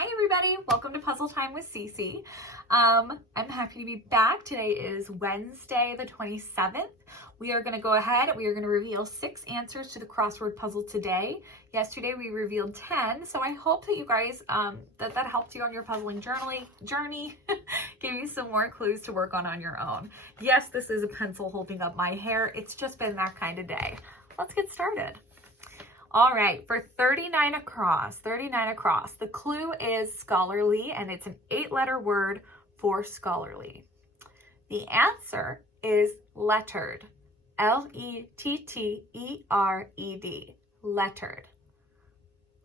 Hi everybody, welcome to Puzzle Time with Cece. I'm happy to be back. Today is Wednesday the 27th. We are going to go ahead, we are going to reveal 6 answers to the crossword puzzle today. Yesterday we revealed 10, so I hope that you guys, that helped you on your puzzling journey, gave you some more clues to work on your own. Yes, this is a pencil holding up my hair. It's just been that kind of day. Let's get started. All right, for 39 across, the clue is scholarly, and it's an 8-letter word for scholarly. The answer is lettered, L-E-T-T-E-R-E-D, lettered.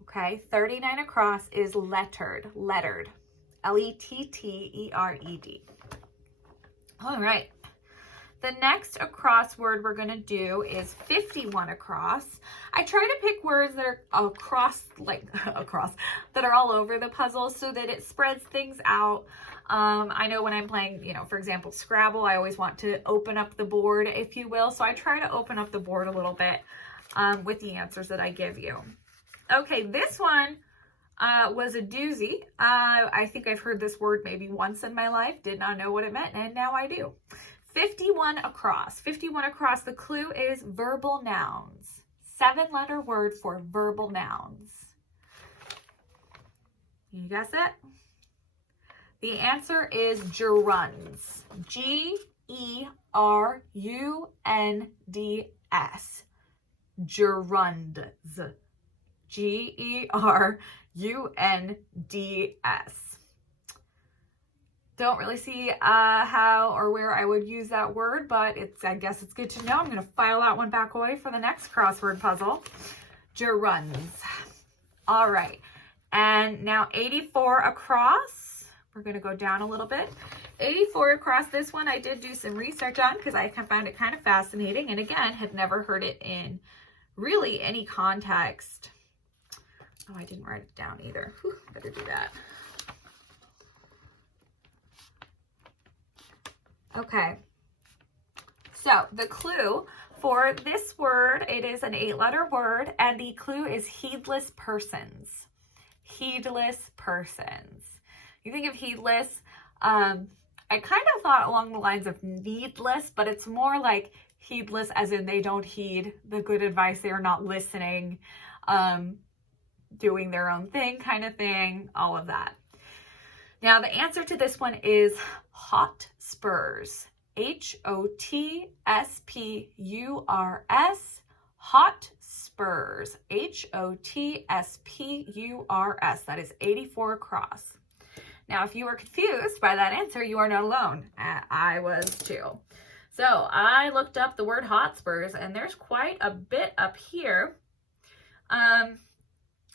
Okay, 39 across is lettered, L-E-T-T-E-R-E-D. All right. The next across word we're going to do is 51 across. I try to pick words that are across, that are all over the puzzle so that it spreads things out. I know when I'm playing, for example, Scrabble, I always want to open up the board, if you will. So I try to open up the board a little bit with the answers that I give you. Okay, this one was a doozy. I think I've heard this word maybe once in my life, did not know what it meant, and now I do. 51 across. 51 across, the clue is verbal nouns. 7-letter word for verbal nouns. You guess it? The answer is gerunds. G-E-R-U-N-D-S. Gerunds. G-E-R-U-N-D-S. Don't really see how or where I would use that word, but I guess it's good to know. I'm going to file that one back away for the next crossword puzzle. Gerunds. All right. And now 84 across. We're going to go down a little bit. 84 across, this one I did do some research on because I found it kind of fascinating. And again, had never heard it in really any context. Oh, I didn't write it down either. Whew, better do that. Okay, so the clue for this word, it is an 8-letter word, and the clue is heedless persons. Heedless persons. You think of heedless, I kind of thought along the lines of needless, but it's more like heedless as in they don't heed the good advice, they are not listening, doing their own thing kind of thing, all of that. Now, the answer to this one is Hotspurs. H-O-T-S-P-U-R-S. Hotspurs. H-O-T-S-P-U-R-S. That is 84 across. Now, if you were confused by that answer, you are not alone. I was too. So I looked up the word Hotspurs, and there's quite a bit up here.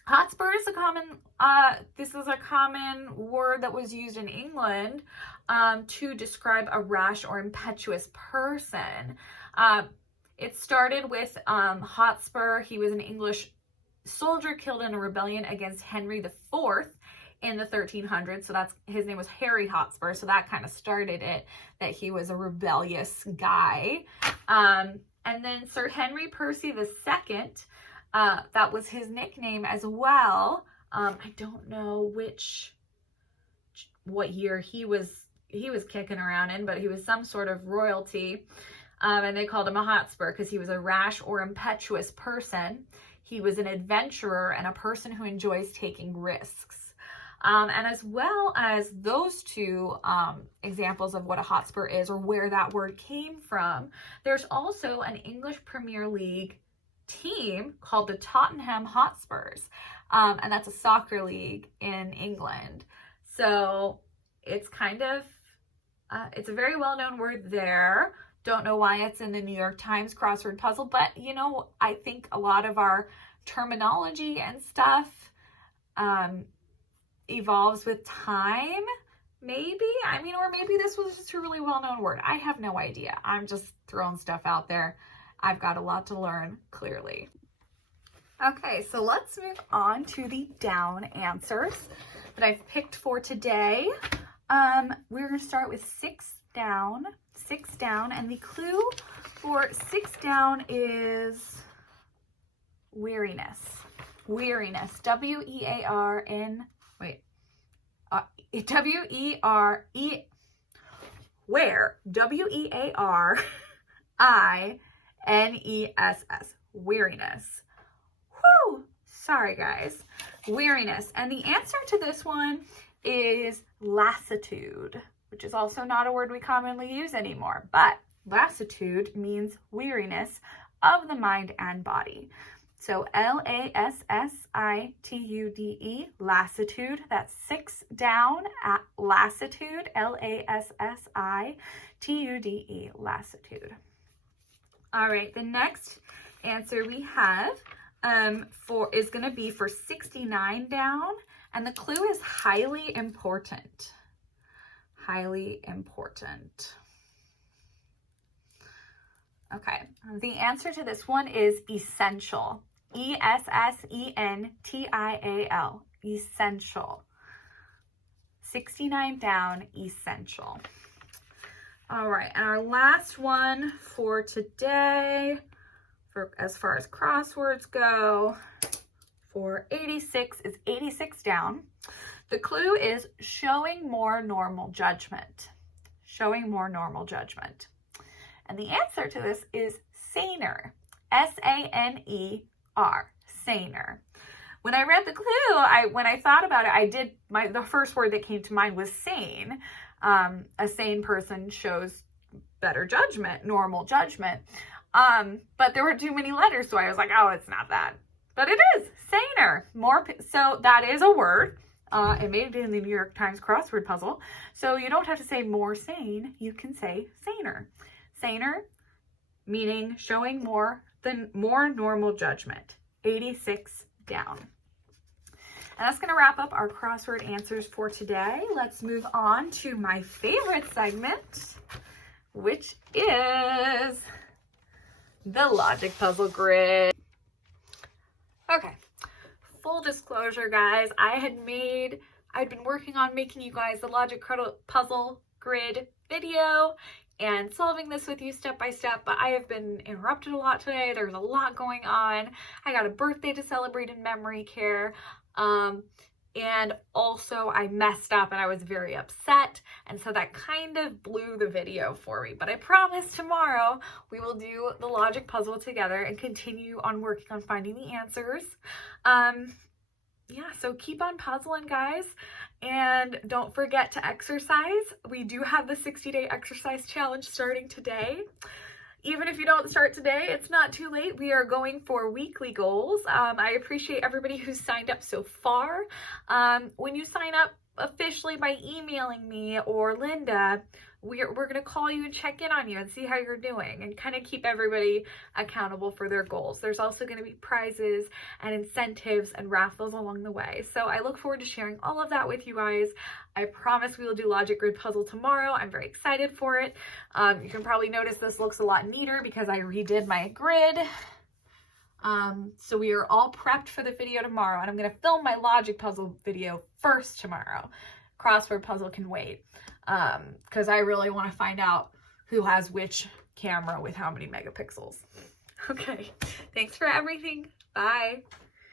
Hotspur is this is a common word that was used in England to describe a rash or impetuous person. It started with Hotspur. He was an English soldier killed in a rebellion against Henry IV in the 1300s. So his name was Harry Hotspur. So that kind of started it, that he was a rebellious guy. And then Sir Henry Percy II, that was his nickname as well. I don't know what year he was kicking around in, but he was some sort of royalty. And they called him a Hotspur because he was a rash or impetuous person. He was an adventurer and a person who enjoys taking risks. And as well as those two examples of what a Hotspur is or where that word came from, there's also an English Premier League team called the Tottenham Hotspurs, and that's a soccer league in England. So it's kind of it's a very well-known word there. Don't know why it's in the New York Times crossword puzzle, but I think a lot of our terminology and stuff evolves with time, maybe. Or maybe this was just a really well-known word. I have no idea. I'm just throwing stuff out there. I've got a lot to learn, clearly. Okay, so let's move on to the down answers that I've picked for today. We're going to start with 6 down, and the clue for 6 down is weariness. Weariness, W-E-A-R-N, wait, W-E-R-E, where? W-E-A-R-I-N-E-S-S, weariness. Whew, sorry guys, weariness. And the answer to this one is lassitude, which is also not a word we commonly use anymore, but lassitude means weariness of the mind and body. So L-A-S-S-I-T-U-D-E, lassitude. That's 6 down at lassitude, L-A-S-S-I-T-U-D-E, lassitude. All right, the next answer we have is going to be for 69 down, and the clue is highly important. Highly important. Okay, the answer to this one is essential. E-S-S-E-N-T-I-A-L, essential. 69 down, essential. All right, and our last one for today, as far as crosswords go, for 86 is 86 down. The clue is showing more normal judgment. Showing more normal judgment. And the answer to this is saner. S-A-N-E-R, saner. When I read the clue, when I thought about it, the first word that came to mind was sane. A sane person shows better judgment, normal judgment. But there were too many letters, so I was like, oh, it's not that. But it is, saner. So that is a word. It made it in the New York Times crossword puzzle. So you don't have to say more sane, you can say saner. Saner, meaning showing more normal judgment. 86 down. And that's going to wrap up our crossword answers for today. Let's move on to my favorite segment, which is the logic puzzle grid. Okay, full disclosure, guys, I'd been working on making you guys the logic puzzle grid video and solving this with you step by step, but I have been interrupted a lot today. There's a lot going on. I got a birthday to celebrate in memory care. And also I messed up and I was very upset. And so that kind of blew the video for me. But I promise tomorrow we will do the logic puzzle together and continue on working on finding the answers. Yeah, so keep on puzzling, guys. And don't forget to exercise. We do have the 60-day exercise challenge starting today. Even if you don't start today, it's not too late. We are going for weekly goals. I appreciate everybody who's signed up so far. When you sign up officially by emailing me or Linda, we're going to call you and check in on you and see how you're doing and kind of keep everybody accountable for their goals. There's also going to be prizes and incentives and raffles along the way. So I look forward to sharing all of that with you guys. I promise we will do Logic Grid Puzzle tomorrow. I'm very excited for it. You can probably notice this looks a lot neater because I redid my grid. So we are all prepped for the video tomorrow, and I'm going to film my logic puzzle video first tomorrow. Crossword puzzle can wait, because I really want to find out who has which camera with how many megapixels. Okay, thanks for everything. Bye.